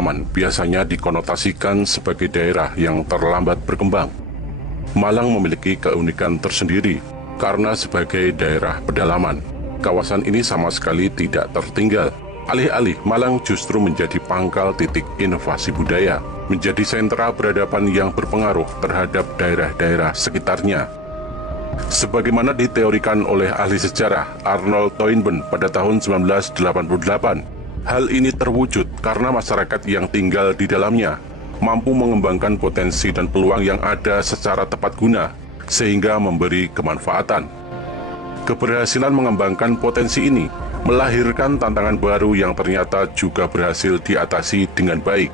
pedalaman biasanya dikonotasikan sebagai daerah yang terlambat berkembang. Malang memiliki keunikan tersendiri karena sebagai daerah pedalaman, kawasan ini sama sekali tidak tertinggal. Alih-alih Malang justru menjadi pangkal titik inovasi budaya, menjadi sentra peradaban yang berpengaruh terhadap daerah-daerah sekitarnya. Sebagaimana diteorikan oleh ahli sejarah Arnold Toynbee pada tahun 1988, hal ini terwujud karena masyarakat yang tinggal di dalamnya mampu mengembangkan potensi dan peluang yang ada secara tepat guna, sehingga memberi kemanfaatan. Keberhasilan mengembangkan potensi ini melahirkan tantangan baru yang ternyata juga berhasil diatasi dengan baik.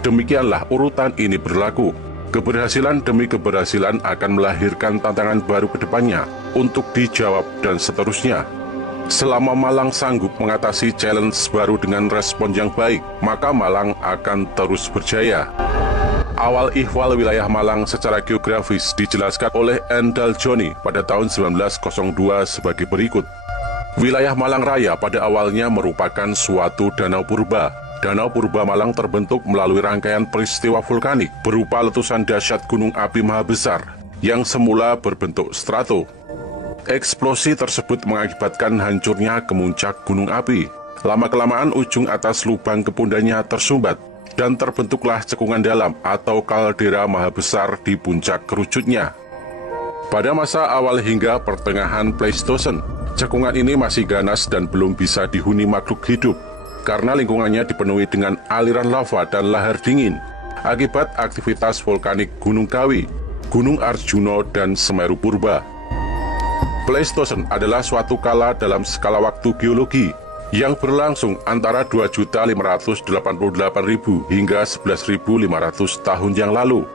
Demikianlah urutan ini berlaku. Keberhasilan demi keberhasilan akan melahirkan tantangan baru ke depannya untuk dijawab dan seterusnya. Selama Malang sanggup mengatasi challenge baru dengan respon yang baik, maka Malang akan terus berjaya. Awal ihwal wilayah Malang secara geografis dijelaskan oleh Endal Joni pada tahun 1902 sebagai berikut. Wilayah Malang Raya pada awalnya merupakan suatu danau purba. Danau purba Malang terbentuk melalui rangkaian peristiwa vulkanik berupa letusan dahsyat gunung api maha besar yang semula berbentuk strato. Eksplosi tersebut mengakibatkan hancurnya kemuncak gunung api. Lama-kelamaan ujung atas lubang kepundanya tersumbat dan terbentuklah cekungan dalam atau kaldera maha besar di puncak kerucutnya. Pada masa awal hingga pertengahan Pleistosen, cekungan ini masih ganas dan belum bisa dihuni makhluk hidup karena lingkungannya dipenuhi dengan aliran lava dan lahar dingin akibat aktivitas vulkanik Gunung Kawi, Gunung Arjuno, dan Semeru Purba. Pleistosen adalah suatu kala dalam skala waktu geologi yang berlangsung antara 2.588.000 hingga 11.500 tahun yang lalu.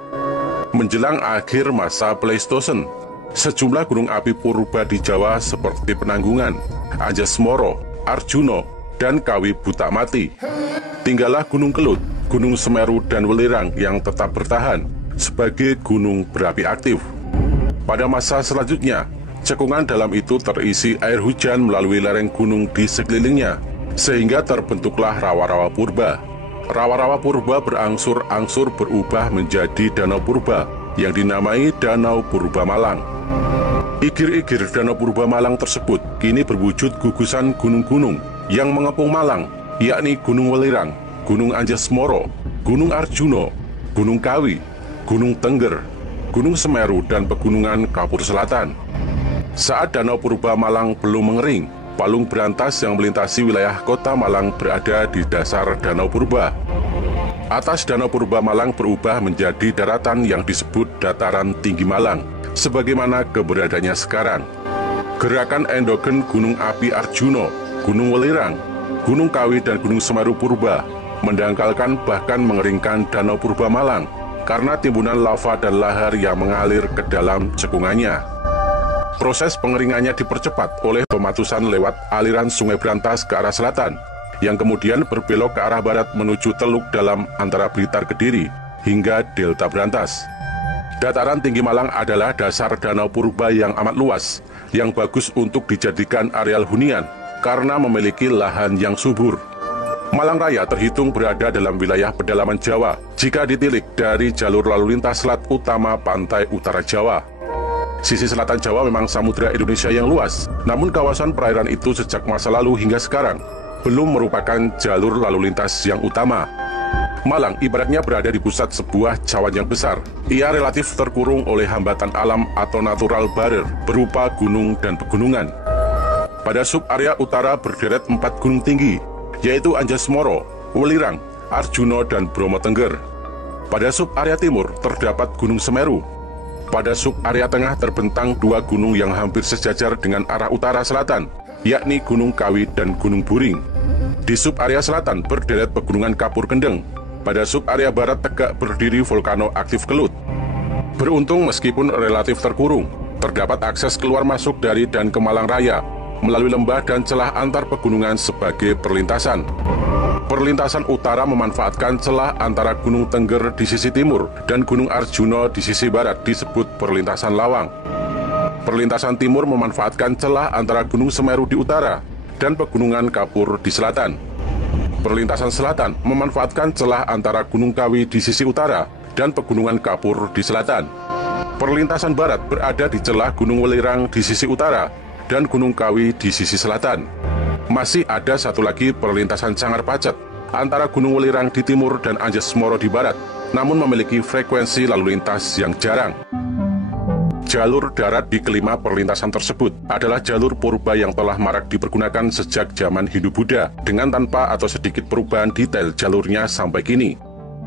Menjelang akhir masa Pleistosen, sejumlah gunung api purba di Jawa seperti Penanggungan, Anjasmara, Arjuno, dan Kawi Buta mati. Tinggallah Gunung Kelut, Gunung Semeru, dan Welirang yang tetap bertahan sebagai gunung berapi aktif. Pada masa selanjutnya, cekungan dalam itu terisi air hujan melalui lereng gunung di sekelilingnya, sehingga terbentuklah rawa-rawa purba. Rawa-rawa purba berangsur-angsur berubah menjadi danau purba yang dinamai Danau Purba Malang. Igir-igir Danau Purba Malang tersebut kini berwujud gugusan gunung-gunung yang mengepung Malang, yakni Gunung Welirang, Gunung Anjasmara, Gunung Arjuno, Gunung Kawi, Gunung Tengger, Gunung Semeru, dan Pegunungan Kapur Selatan. Saat Danau Purba Malang belum mengering, palung berantas yang melintasi wilayah kota Malang berada di dasar Danau Purba. Atas Danau Purba Malang berubah menjadi daratan yang disebut Dataran Tinggi Malang, sebagaimana keberadaannya sekarang. Gerakan endogen Gunung Api Arjuno, Gunung Welirang, Gunung Kawi, dan Gunung Semeru Purba mendangkalkan bahkan mengeringkan Danau Purba Malang karena timbunan lava dan lahar yang mengalir ke dalam cekungannya. Proses pengeringannya dipercepat oleh pematusan lewat aliran Sungai Berantas ke arah selatan, yang kemudian berbelok ke arah barat menuju Teluk Dalam antara Blitar Kediri hingga Delta Berantas. Dataran Tinggi Malang adalah dasar danau purba yang amat luas, yang bagus untuk dijadikan areal hunian karena memiliki lahan yang subur. Malang Raya terhitung berada dalam wilayah pedalaman Jawa jika ditilik dari jalur lalu lintas selat utama pantai utara Jawa. Sisi selatan Jawa memang samudera Indonesia yang luas, namun kawasan perairan itu sejak masa lalu hingga sekarang belum merupakan jalur lalu lintas yang utama. Malang ibaratnya berada di pusat sebuah cawan yang besar. Ia relatif terkurung oleh hambatan alam atau natural barrier berupa gunung dan pegunungan. Pada sub-area utara berderet 4 gunung tinggi, yaitu Anjasmara, Welirang, Arjuno, dan Bromo Tengger. Pada sub-area timur terdapat Gunung Semeru. Pada sub-area tengah terbentang 2 gunung yang hampir sejajar dengan arah utara-selatan, yakni Gunung Kawi dan Gunung Buring. Di sub-area selatan berderet pegunungan Kapur Kendeng. Pada sub-area barat tegak berdiri volcano aktif Kelut. Beruntung meskipun relatif terkurung, terdapat akses keluar masuk dari dan ke Malang Raya melalui lembah dan celah antar pegunungan sebagai perlintasan. Perlintasan utara memanfaatkan celah antara Gunung Tengger di sisi timur dan Gunung Arjuno di sisi barat disebut perlintasan Lawang. Perlintasan timur memanfaatkan celah antara Gunung Semeru di utara dan Pegunungan Kapur di selatan. Perlintasan selatan memanfaatkan celah antara Gunung Kawi di sisi utara dan Pegunungan Kapur di selatan. Perlintasan barat berada di celah Gunung Welirang di sisi utara dan Gunung Kawi di sisi selatan. Masih ada satu lagi perlintasan Cangar Pacet antara Gunung Welirang di timur dan Anjesmoro di barat, namun memiliki frekuensi lalu lintas yang jarang. Jalur darat di kelima perlintasan tersebut adalah jalur purba yang telah marak dipergunakan sejak zaman Hindu-Buddha dengan tanpa atau sedikit perubahan detail jalurnya sampai kini.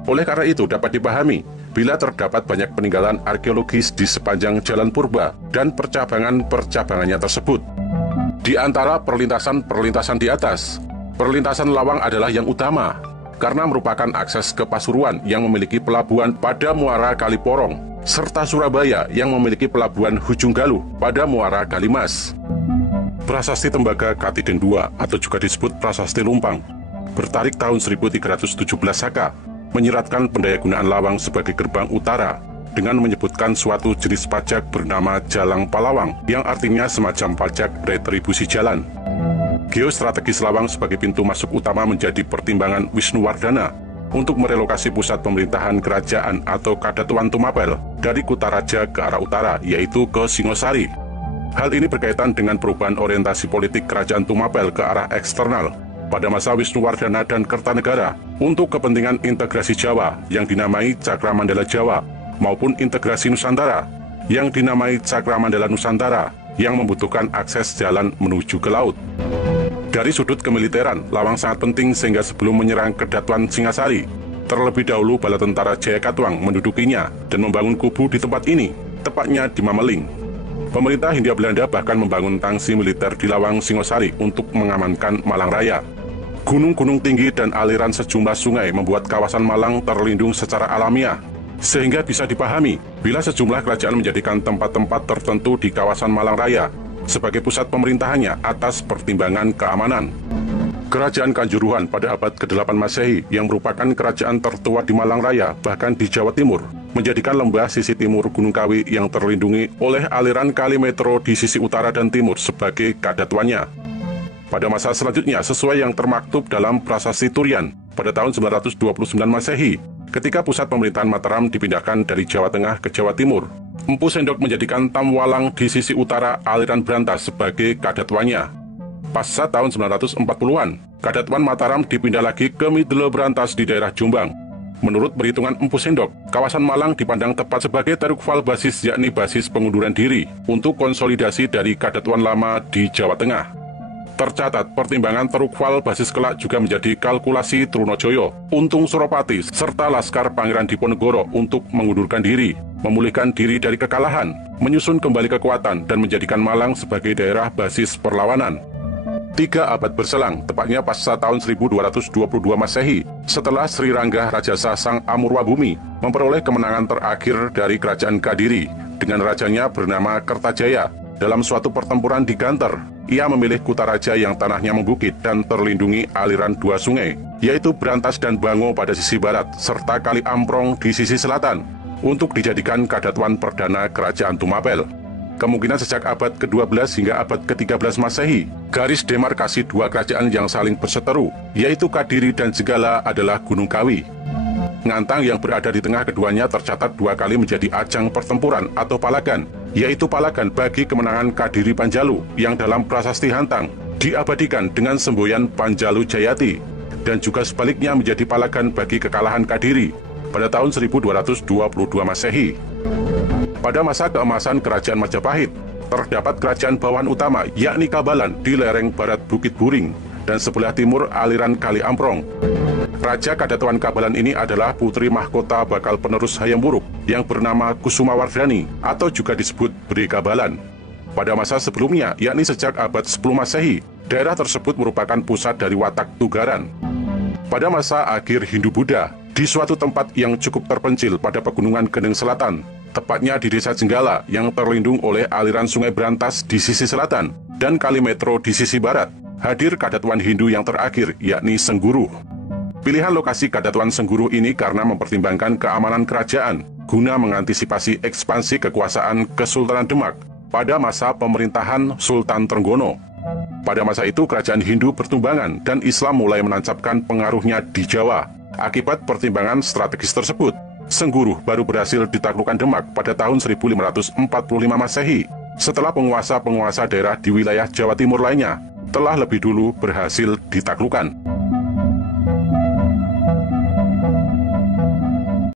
Oleh karena itu dapat dipahami bila terdapat banyak peninggalan arkeologis di sepanjang jalan purba dan percabangan-percabangannya tersebut. Di antara perlintasan-perlintasan di atas, perlintasan Lawang adalah yang utama karena merupakan akses ke Pasuruan yang memiliki pelabuhan pada Muara Kaliporong, serta Surabaya yang memiliki pelabuhan Hujung Galuh pada Muara Kalimas. Prasasti Tembaga Katideng II atau juga disebut Prasasti Lumpang bertarik tahun 1317 Saka menyiratkan pendayagunaan Lawang sebagai gerbang utara dengan menyebutkan suatu jenis pajak bernama Jalang Palawang yang artinya semacam pajak retribusi jalan. Geostrategis Lawang sebagai pintu masuk utama menjadi pertimbangan Wisnuwardana untuk merelokasi pusat pemerintahan kerajaan atau Kadatuan Tumapel dari Kutaraja ke arah utara, yaitu ke Singosari. Hal ini berkaitan dengan perubahan orientasi politik kerajaan Tumapel ke arah eksternal pada masa Wisnuwardana dan Kertanegara untuk kepentingan integrasi Jawa yang dinamai Cakramandala Jawa maupun integrasi Nusantara yang dinamai Cakramandala Nusantara yang membutuhkan akses jalan menuju ke laut. Dari sudut kemiliteran, Lawang sangat penting sehingga sebelum menyerang Kedatuan Singasari, terlebih dahulu bala tentara Jayakatwang mendudukinya dan membangun kubu di tempat ini, tepatnya di Mameling. Pemerintah Hindia Belanda bahkan membangun tangsi militer di Lawang Singosari untuk mengamankan Malang Raya. Gunung-gunung tinggi dan aliran sejumlah sungai membuat kawasan Malang terlindung secara alamiah, sehingga bisa dipahami bila sejumlah kerajaan menjadikan tempat-tempat tertentu di kawasan Malang Raya sebagai pusat pemerintahannya atas pertimbangan keamanan. Kerajaan Kanjuruhan pada abad ke-8 Masehi yang merupakan kerajaan tertua di Malang Raya bahkan di Jawa Timur menjadikan lembah sisi timur Gunung Kawi yang terlindungi oleh aliran Kali Metro di sisi utara dan timur sebagai kadatuannya. Pada masa selanjutnya sesuai yang termaktub dalam Prasasti Turian pada tahun 929 Masehi, ketika pusat pemerintahan Mataram dipindahkan dari Jawa Tengah ke Jawa Timur, Empu Sendok menjadikan Tamwalang di sisi utara aliran Brantas sebagai kadatuannya. Pasca tahun 940-an, Kadatuan Mataram dipindah lagi ke Midelo Brantas di daerah Jombang. Menurut perhitungan Empu Sendok, kawasan Malang dipandang tepat sebagai Tarukfal basis, yakni basis pengunduran diri untuk konsolidasi dari Kadatuan lama di Jawa Tengah. Tercatat, pertimbangan Tarukfal basis kelak juga menjadi kalkulasi Trunojoyo, Untung Suropati, serta Laskar Pangeran Diponegoro untuk mengundurkan diri, memulihkan diri dari kekalahan, menyusun kembali kekuatan, dan menjadikan Malang sebagai daerah basis perlawanan. 3 abad berselang, tepatnya pasca tahun 1222 Masehi, setelah Sri Rangga Rajasa Sang Amurwabumi memperoleh kemenangan terakhir dari Kerajaan Kadiri dengan rajanya bernama Kertajaya dalam suatu pertempuran di Ganter, ia memilih Kutaraja yang tanahnya membukit dan terlindungi aliran 2 sungai, yaitu Brantas dan Bango pada sisi barat, serta Kali Amprong di sisi selatan, untuk dijadikan kadatuan perdana Kerajaan Tumapel. Kemungkinan sejak abad ke-12 hingga abad ke-13 Masehi, garis demarkasi 2 kerajaan yang saling berseteru, yaitu Kadiri dan Jenggala adalah Gunung Kawi. Ngantang yang berada di tengah keduanya tercatat 2 kali menjadi ajang pertempuran atau palagan, yaitu palagan bagi kemenangan Kadiri Panjalu yang dalam Prasasti Hantang diabadikan dengan semboyan Panjalu Jayati, dan juga sebaliknya menjadi palagan bagi kekalahan Kadiri pada tahun 1222 Masehi. Pada masa keemasan Kerajaan Majapahit, terdapat kerajaan bawahan utama yakni Kabalan di lereng barat Bukit Buring dan sebelah timur aliran Kali Amprong. Raja Kadatuan Kabalan ini adalah putri mahkota bakal penerus Hayam Wuruk yang bernama Kusumawardhani atau juga disebut Bri Kabalan. Pada masa sebelumnya, yakni sejak abad 10 Masehi, daerah tersebut merupakan pusat dari watak Tugaran. Pada masa akhir Hindu-Buddha, di suatu tempat yang cukup terpencil pada Pegunungan Geneng Selatan, tepatnya di Desa Jenggala yang terlindung oleh aliran Sungai Brantas di sisi selatan dan Kali Metro di sisi barat, hadir kadatuan Hindu yang terakhir, yakni Sengguruh. Pilihan lokasi kadatuan Sengguruh ini karena mempertimbangkan keamanan kerajaan guna mengantisipasi ekspansi kekuasaan Kesultanan Demak pada masa pemerintahan Sultan Trenggono. Pada masa itu kerajaan Hindu bertumbangan dan Islam mulai menancapkan pengaruhnya di Jawa. Akibat pertimbangan strategis tersebut, Sengguruh baru berhasil ditaklukkan Demak pada tahun 1545 Masehi, setelah penguasa-penguasa daerah di wilayah Jawa Timur lainnya telah lebih dulu berhasil ditaklukkan.